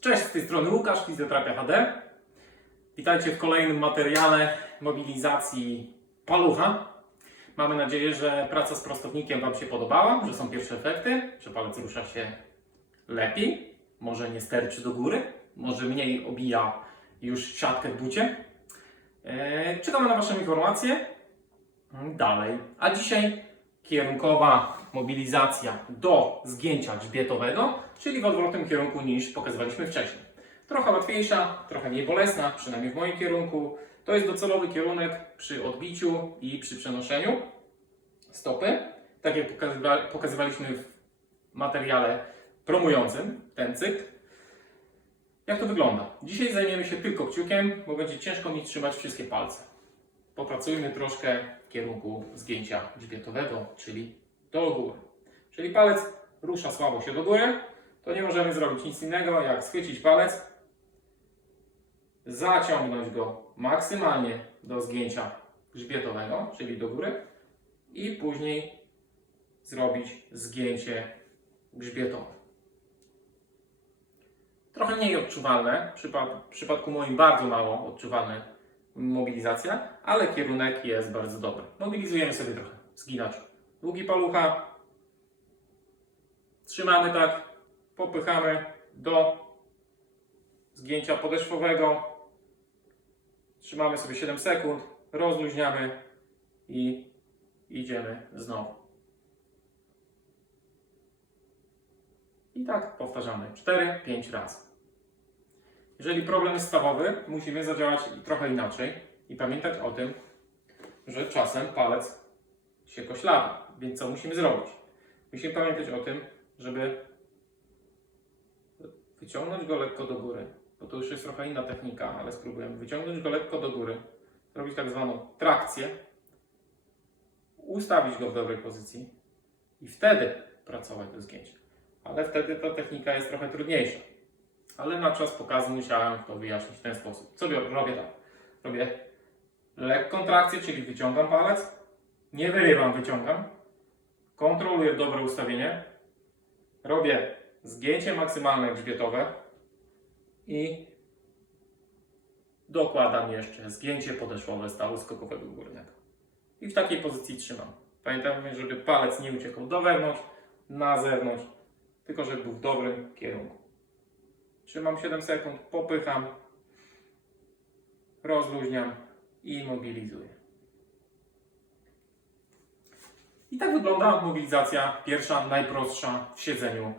Cześć, z tej strony Łukasz, Fizjoterapia HD. Witajcie w kolejnym materiale mobilizacji palucha. Mamy nadzieję, że praca z prostownikiem Wam się podobała, że są pierwsze efekty, że palec rusza się lepiej, może nie sterczy do góry, może mniej obija już siatkę w bucie. Eee, czekamy na Wasze informacje. Dalej. A dzisiaj kierunkowa mobilizacja do zgięcia grzbietowego, czyli w odwrotnym kierunku niż pokazywaliśmy wcześniej. Trochę łatwiejsza, trochę mniej bolesna, przynajmniej w moim kierunku. To jest docelowy kierunek przy odbiciu i przy przenoszeniu stopy. Tak jak pokazywa- pokazywaliśmy w materiale promującym ten cykl. Jak to wygląda? Dzisiaj zajmiemy się tylko kciukiem, bo będzie ciężko mi trzymać wszystkie palce. Popracujmy troszkę w kierunku zgięcia grzbietowego, czyli do góry. Czyli palec rusza słabo się do góry, to nie możemy zrobić nic innego, jak schwycić palec, zaciągnąć go maksymalnie do zgięcia grzbietowego, czyli do góry i później zrobić zgięcie grzbietowe. Trochę mniej odczuwalne, w przypad- w przypadku moim bardzo mało odczuwalne mobilizacja, ale kierunek jest bardzo dobry. Mobilizujemy sobie trochę. Zginacz długi palucha, trzymamy tak, popychamy do zgięcia podeszwowego, trzymamy sobie 7 sekund, rozluźniamy i idziemy znowu. I tak powtarzamy. 4-5 razy. Jeżeli problem jest stawowy, musimy zadziałać trochę inaczej i pamiętać o tym, że czasem palec się koślawi. Więc co musimy zrobić? Musimy pamiętać o tym, żeby wyciągnąć go lekko do góry, bo to już jest trochę inna technika, ale spróbujemy. Wyciągnąć go lekko do góry, zrobić tak zwaną trakcję, ustawić go w dobrej pozycji i wtedy pracować do zgięcia. Ale wtedy ta technika jest trochę trudniejsza. Ale na czas pokazu musiałem to wyjaśnić w ten sposób. Co robię tak? Robię lekką trakcję, czyli wyciągam palec, nie wyrywam, wyciągam, kontroluję dobre ustawienie, robię zgięcie maksymalne grzbietowe i dokładam jeszcze zgięcie podeszwowe stawu skokowego górnego. I w takiej pozycji trzymam. Pamiętajmy, żeby palec nie uciekał do wewnątrz, na zewnątrz, tylko żeby był w dobrym kierunku. Trzymam 7 sekund, popycham, rozluźniam i mobilizuję. I tak wygląda mobilizacja pierwsza, najprostsza w siedzeniu